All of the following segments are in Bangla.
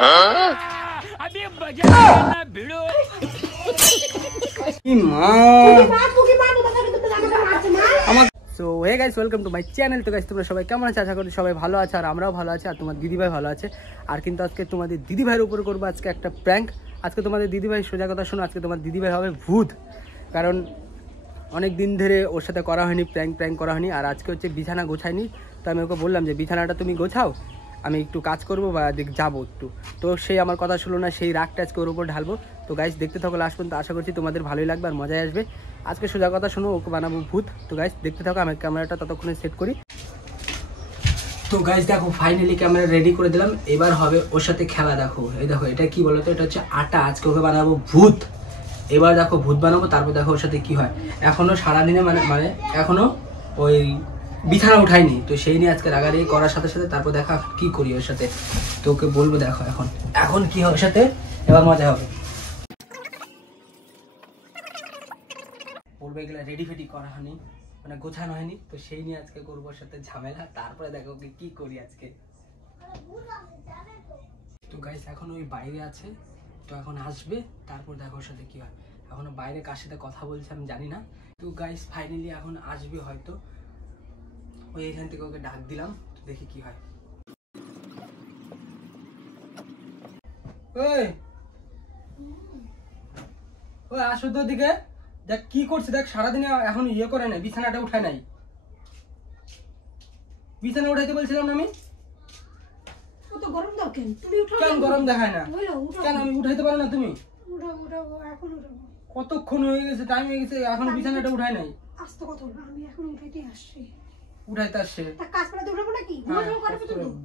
अभी बजा भिड़ो so hey guys welcome to my channel. তো গাইস তোমরা সবাই কেমন আছো? আশা করি সবাই ভালো আছে, আর আমরাও ভালো আছি, আর তোমার দিদিভাই ভালো আছে। আর কিন্তু আজকে তোমাদের দিদিভাইয়ের উপর করবো আজকে একটা প্র্যাঙ্ক। আজকে তোমাদের দিদিভাই, সোজা কথা শোনো, আজকে তোমার দিদিভাই হবে ভূত। কারণ অনেক দিন ধরে ওর সাথে করা হয়নি, প্র্যাঙ্ক করা হয়নি। আর আজকে হচ্ছে বিছানা গোছায়নি, তো আমি ওকে বললাম যে বিছানাটা তুমি গোছাও, আমি একটু কাজ করবো বা যাবো একটু। তো সেই আমার কথা শুনো না, সেই রাগটা আজকে ওর উপর ঢালবো। তো গাইস দেখতে থাকো লাস্ট পর্যন্ত, আশা করছি তোমাদের ভালোই লাগবে আর মজাই আসবে। আজকে সোজা কথা শোনো, ওকে বানাবো ভূত। তো গাইস দেখতে থাকো, আমি ক্যামেরাটা ততক্ষণে সেট করি। তো গাইস দেখো, ফাইনালি ক্যামেরা রেডি করে দিলাম। এবার হবে ওর সাথে খেলা। দেখো এই দেখো, এটা কি বলতো, এটা হচ্ছে আটা। আজকে ওকে বানাবো ভূত। এবার দেখো ভূত বানাবো, তারপর দেখো ওর সাথে কি হয়। এখনো সারাদিনে মানে এখনো ওই বিছানা উঠাইনি, তো সেই নিয়ে আজকে রাগারাগি করার সাথে সাথে তারপর দেখা কি করি ওর সাথে। তো ওকে বলবো দেখো এখন কি হয় ওর সাথে, এবার মজা হবে। বলবো এগুলো রেডি ফেডি করা হয়নি, মানে গোছানো হয়নি, তো সেই নিয়ে আজকে করবো ওর সাথে ঝামেলা। তারপরে দেখো ওকে কি করি আজকে। তো গাইস এখন ওই বাইরে আছে, তো এখন আসবে, তারপর দেখো ওর সাথে কি হয়। এখনো বাইরে কার সাথে কথা বলছে আমি জানি না। তো গাইস ফাইনালি এখন আসবে হয়তো, ওই এখান থেকে ওকে ডাক দিলাম, তো দেখি কি হয়। ওই ওই আসো তো দিকে, দেখ কি করছে, দেখ সারাদিনে এখন ইয়ে করে নাই, বিছানাটা উঠায় নাই। বিছানা উঠাইতে বলছিলাম না আমি। গরম দাও কেন? তুমি উঠাও কেন গরম দেখায় না কেন? আমি উঠাইতে পারো না তুমি? উঠাবো এখন উঠাবো। কতক্ষণ হয়ে গেছে, টাইম হয়ে গেছে, এখন বিছানাটা উঠায় নাই। আস্তে কথা বলবা, আমি এখন উঠাইতে আসছি। উঠাইতে আসছে? তা কাজ করে উঠাবো নাকি?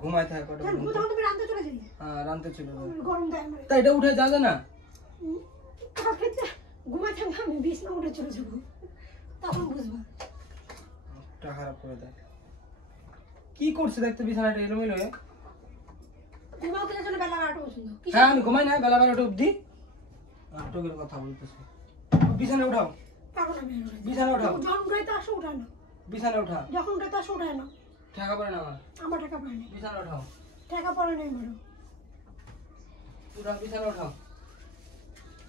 ঘুমাইতে হয় কত? ঘুমাতে তুমি রাতে চলে যাবে। হ্যাঁ রাতে চলে যাবে। গরম দেয় আমার। তাই এটা উঠে যাবে না? কালকে ঘুমাতে আমি বিছনা উঠে চলে যাবো, তখন বুঝবা। টা খারাপ করে দেয়। কি করছে দেখতে বিছানাটা এলোমেলো হয়ে? ঘুমাও কেন জন্য বেলা 8টা পর্যন্ত? হ্যাঁ আমি ঘুমাই না বেলা 12টা অবধি। নাটকের কথা বলতেছে। বিছানা উঠাও। পারবো না আমি। বিছানা উঠাও। যখন উঠাইতে আসো উঠায় না। বিছানা উঠা। যখন উঠাইতে আসো উঠায় না। টাকা পড়ে না আমার টাকা পড়ে নেই। বিছানা উঠাও। টাকা পড়ে নেই আমার। উঠাও বিছানা উঠাও।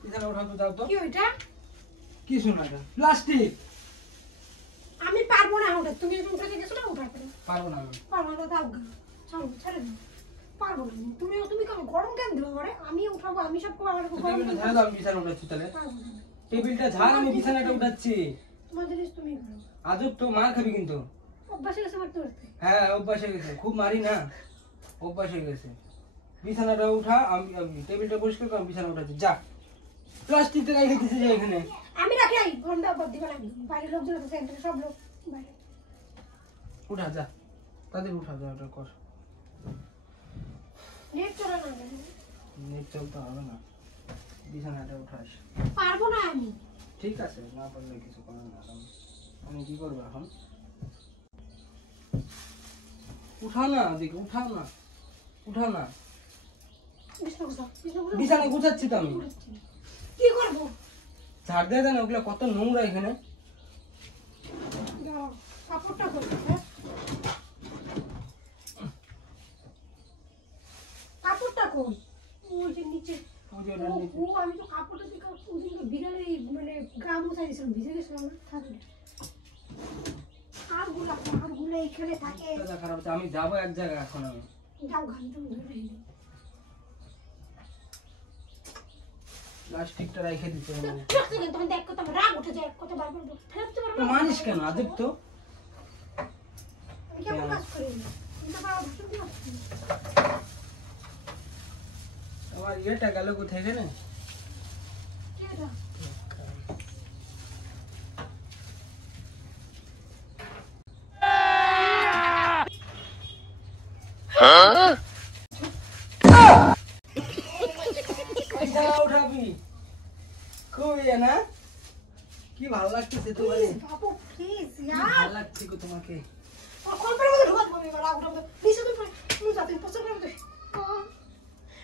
বিছানা উঠাও তো, দাও তো। কি ওইটা? কি শোনা এটা? প্লাস্টিক। আমি পারবো না উঠাতে। তুমি যখন উঠাতে গেছো না উঠাতে পারবো না আমি। পারবো না, দাও গা। চলো ছেড়ে দাও। পারবো না। তুমি কেন গরম কেন দিবা করে? আমি উঠাবো, আমি সব করবো, আমার গরম কেন? ঝাড় দাও, আমি বিছানা উঠাচ্ছি তাহলে। পারবো না। টেবিলটা ঝাড়, আমি বিছানাটা উঠাচ্ছি। তোমার জিনিস তুমি করো। আজব তো, মার খাবি কিন্তু। অভ্যাস হয়ে গেছে মারতে মারতে। হ্যাঁ অভ্যাস হয়ে গেছে, খুব মারি না, অভ্যাস হয়ে গেছে। বিছানাটা উঠা, আমি টেবিলটা পরিষ্কার করে বিছানা উঠাচ্ছি। যা, প্লাস্টিকটা রেখে দিছি যে এখানে। আমি রাখি আই গরম দাও বাদ দিবা না। বাইরের লোকজন আছে, সেন্টারে সব লোক বাইরে। উঠা যা, তাদের উঠা যা, ওটা কর। নেট চলে না। নেট চলতে হবে না, বিছানাটা উঠাস। পারবো না আমি। ঠিক আছে, না পারলে কিছু করার না। আমি কি করবো এখন? উঠাও না, দিকে উঠাও না, উঠাও না। বিছানা গুছাচ্ছি তো আমি। কি করবো? ঝাড় দিয়ে দেন, ওগুলো কত নোংরা এখানে। কাপড়টা করবো। কাপড়টা কই? ওই যে নিচে। ও আমি তো কাপড়টা দিয়ে বিড়ালে মানে গ্রাম মুছাই দিয়েছিলাম, ভিজে গেছিলাম। আর গুলা এখানে থাকে। খারাপ হচ্ছে, আমি যাবো এক জায়গায় এখন। আমি যাও ঘাম তুমি ধরে নিও। প্লাস্টিকটা রেখে দিতে হবে। তখন দেখ কত রাগ উঠে যায়, কত বারবার ফেলতে পারবো। মানিস কেন আজব তো? আমি কেমন কাজ করি না, কিন্তু বাবা ভাষণ দিয়ে আসছি। আমার ইয়েটা গেল কোথায় এখানে? কি এটা? উঠাবি খুব ইয়ে না? কি ভালো লাগতেছে তোমার? বাবু প্লিজ ভালো লাগছে গো তোমাকে। কলপারের মধ্যে ঢোকাতে পারবি না, রাগ উঠাবো। নিচে তুমি যাতে পছন্দ করবে।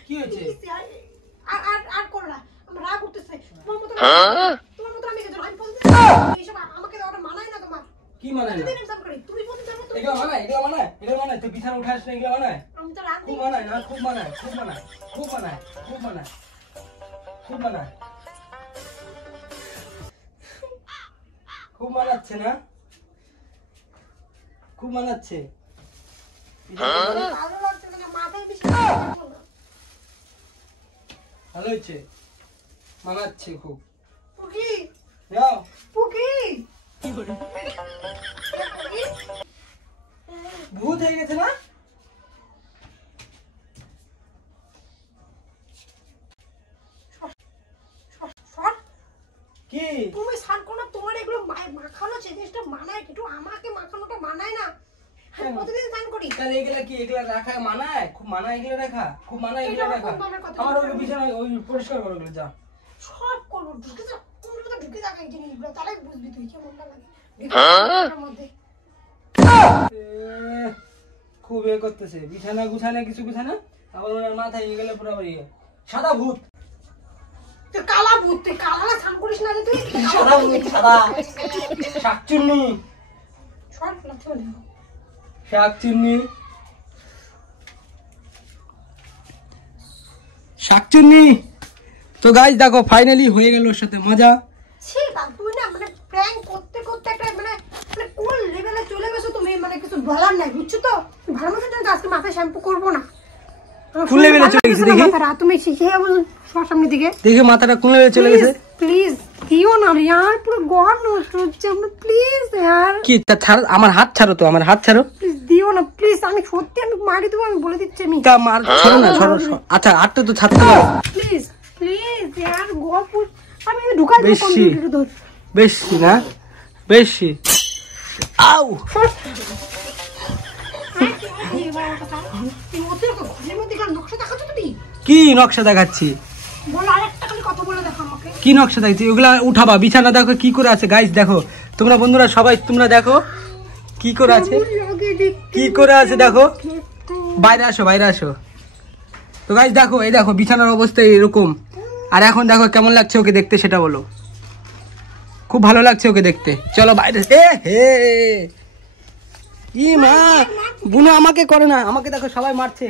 কি হয়েছে? আর করো না, আমার রাগ উঠতেছে। তোমার মতো আমি গেছো, আমি পছন্দ এইসব আমাকে ওটা মানায় না তোমার। কি মানায় না? তুমি পছন্দ করো, তুমি পছন্দ করো। এগুলো মানায় তুই বিছানা উঠাস না, এগুলো মানায়? আমি তো রাঁধতে খুব মানায় না, খুব মানায়, খুব মানায়, খুব মানায়, খুব মানায়, খুব মানায়, খুব মানাচ্ছে না, খুব মানাচ্ছে। ভালো লাগছে না, মাথায় বেশি লাগছে না। ভালো হচ্ছে, মানাচ্ছে খুব। পুকি যাও পুকি ভূত হয়ে গেছে না? কি তুমি স্নান করো না, তোমার এগুলো মাখানো জিনিসটা মানায় কিন্তু আমাকে মাখানোটা মানায় না। আমি প্রতিদিন স্নান করি। তাহলে এগুলা কি, এগুলা রাখা মানায়? খুব মানায় এগুলা রাখা, খুব মানায় এগুলা রাখা। আমার ওই বিছানা ওই পরিষ্কার করো এগুলো, যা। সব করবো, ঢুকে যা, তুমি তো ঢুকে যাবে এই জিনিসগুলো, তাহলে বুঝবি তুই কেমনটা লাগে। মধ্যে খুব এ করতেছে, বিছানা গুছানা কিছু গুছানা, আবার ওনার মাথায় গেলে পুরো সাদা ভূত। তুই কালা ভূত, তুই কালা স্নান করিস না রে তুই। সাদা ভূত, সাদা শাকচুন্নি, শর্ট লাগছে না। শাকচুন্নি, শাকচুন্নি। তো গাইস দেখো ফাইনালি হয়ে গেল ওর সাথে মজা। ছি বাপ, তুই না মানে প্র্যাঙ্ক করতে করতে একটা মানে মানে কোন লেভেলে চলে গেছো তুমি, মানে কিছু বলার নাই, বুঝছো তো? ভালো মতো জানো আজকে মাথায় শ্যাম্পু করবো না। কোন লেভেলে চলে গেছে দেখি? তুমি শিখে যাবো সবার সামনে দিকে। দেখে মাথাটা কোন লেভেলে চলে গেছে? প্লিজ দিও না यार, পুরো গড় নষ্ট হচ্ছে আমার, প্লিজ यार। কি ছাড়ো, আমার হাত ছাড়ো তো, আমার হাত ছাড়ো। প্লিজ দিও না প্লিজ, আমি সত্যি আমি মারি দেবো, আমি বলে দিচ্ছি আমি। তা মার, ছাড়ো না, ছাড়ো। আচ্ছা হাতটা তো ছাড়তে পারো। প্লিজ প্লিজ यार, গপুর আমি ঢুকাই দেব বেশি কম্পিউটারে তোর। বেশি না, বেশি। আউ কি নকশা দেখাচ্ছি? কি নকশা দেখাচ্ছি? ওগুলা উঠাবা, বিছানা দেখো কি করে আছে গাইস, দেখো তোমরা বন্ধুরা সবাই তোমরা দেখো কি করে আছে, কি করে আছে দেখো। বাইরে আসো, বাইরে আসো। তো গাইস দেখো, এই দেখো বিছানার অবস্থা এরকম। আর এখন দেখো কেমন লাগছে ওকে দেখতে, সেটা বলো। খুব ভালো লাগছে ওকে দেখতে। চলো বাইরে। এ হে ই মা, বুনু আমাকে করে না, আমাকে দেখো সবাই মারছে।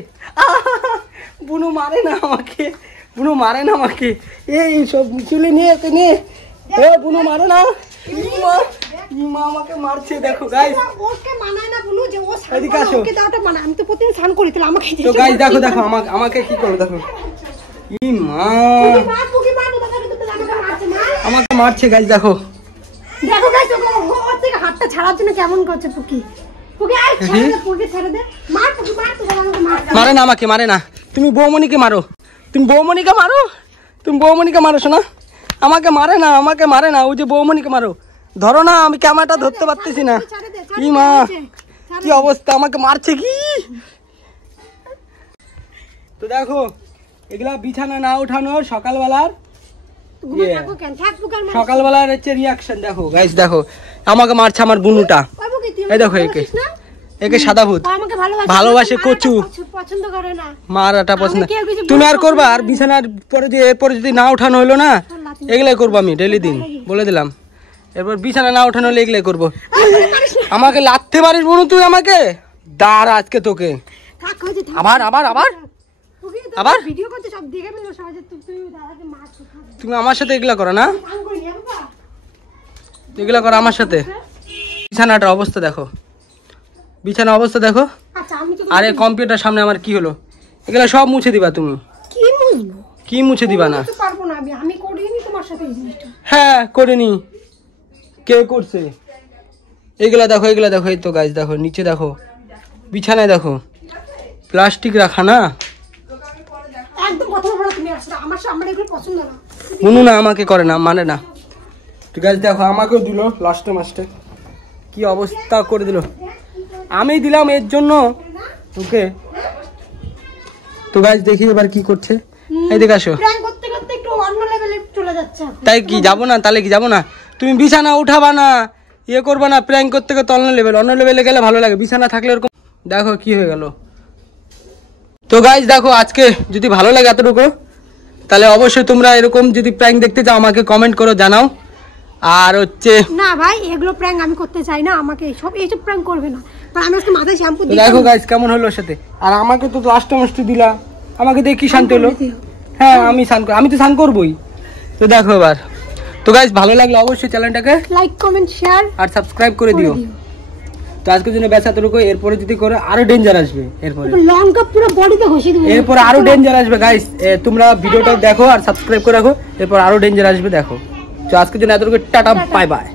বুনু মারে না আমাকে, বুনু মারে না আমাকে। এই সব চুলে নিয়ে এসে নিয়ে, এ বুনু মারে না। ইমা আমাকে মারছে, দেখো গাইস। ওকে মানায় না বলু যে ও এদিকে আসো। ওকে দাওটা মানায়, আমি তো প্রতিদিন স্নান করি, তাহলে আমাকে তো গাইস দেখো, দেখো আমাকে কি করো দেখো। ইমা আমাকে মারছে গাইস, দেখো দেখো গাইস, ওর থেকে হাতটা ছাড়ার জন্য কেমন করছে পুকি। পুকি আই ছেড়ে দে, পুকি ছেড়ে দে, মার পুকি মার, তো আমাকে মার। মারে না, আমাকে মারে না। তুমি বৌমনিকে মারো, তুমি বৌমনিকে মারো, তুমি বৌমনিকে মারো শোনা। আমাকে মারে না, আমাকে মারে না, ওই যে বৌমনিকে মারো। ধরো না, আমি ক্যামেরাটা ধরতে পারতেছি না। ই মা কি অবস্থা, আমাকে মারছে কি। তো দেখো এগুলা বিছানা না উঠানোর সকালবেলার সকালবেলার হচ্ছে রিয়াকশন। দেখো গাইস দেখো, আমাকে মারছে আমার বুনুটা। এই দেখো একে, একে সাদা ভূত ভালোবাসে কচু, পছন্দ করে না মারাটা পছন্দ। তুমি আর করবা? আর বিছানার পরে যে এরপরে যদি না উঠানো হলো না, এগুলাই করবো আমি ডেলি দিন, বলে দিলাম। এরপর বিছানা না উঠানো হলে এগুলাই করবো। আমাকে লাথতে পারিস বুনু তুই, আমাকে দাঁড় আজকে তোকে। আবার আবার আবার আবার ভিডিও করতে সব দেখে মিলো সহজে, তুই দাদাকে মারছ। তুমি আমার সাথে এগুলা করো না, এগুলা করো আমার সাথে। বিছানাটার অবস্থা দেখো, বিছানার অবস্থা দেখো। আরে কম্পিউটার সামনে আমার কি হলো? এগুলা সব মুছে দিবা তুমি। কি মুছবো? কি মুছে দিবা না? পারবো না আমি করিনি তোমার সাথে এই জিনিসটা। হ্যাঁ করিনি, কে করছে? এগুলা দেখো, এগুলা দেখো। এই তো গাইস দেখো, নিচে দেখো, বিছানায় দেখো প্লাস্টিক রাখা না। একদম কথা বলো তুমি, আসলে আমার এগুলো পছন্দ না। বুনু না আমাকে করে না, মানে না। ঠিক আছে দেখো, আমাকেও দিল লাস্টে মাস্টে, কি অবস্থা করে দিল। আমি দিলাম এর জন্য ওকে। তো গাইস দেখি এবার কি করছে। এইদিকে আসো। প্র্যাঙ্ক করতে করতে একটু অন্য লেভেলে চলে যাচ্ছে। তাই কি যাবো না? তাহলে কি যাবো না? তুমি বিছানা উঠাবা না, ইয়ে করবা না, প্র্যাঙ্ক করতে করতে অন্য লেভেলে গেলে ভালো লাগে। বিছানা থাকলে এরকম। দেখো কি হয়ে গেল। তো গাইস দেখো, আজকে যদি ভালো লাগে এতটুকু, তাহলে অবশ্যই তোমরা এরকম যদি প্র্যাঙ্ক দেখতে চাও আমাকে কমেন্ট করো, জানাও। আর হচ্ছে না ভাই এগুলো প্র্যাঙ্ক আমি করতে চাই না, আমাকে এইসব প্র্যাঙ্ক করবে না। কারণ আমি আজকে মাথায় শ্যাম্পু তো দিই। দেখো গাইস কেমন হলো ওর সাথে। আর আমাকে তো লাস্ট টাইম দিলা, আমাকে দেখে কি শান্তি হলো। হ্যাঁ আমি তো স্নান করবোই। তো দেখো এবার তো গাইস ভালো লাগলে অবশ্যই চ্যানেলটাকে লাইক কমেন্ট শেয়ার আর সাবস্ক্রাইব করে দিও। তো আজকের জন্য ব্যাস এতটুকু, এরপরে যদি করে আরো ডেঞ্জার আসবে, এরপরে লঙ্কা পুরো বডিতে ঘষে দিব, এরপর আরো ডেঞ্জার আসবে গাইস। তোমরা ভিডিওটা দেখো আর সাবস্ক্রাইব করে রাখো, এরপর আরো ডেঞ্জার আসবে দেখো। তো আজকের জন্য এতটুকু, টাটা বাই বাই।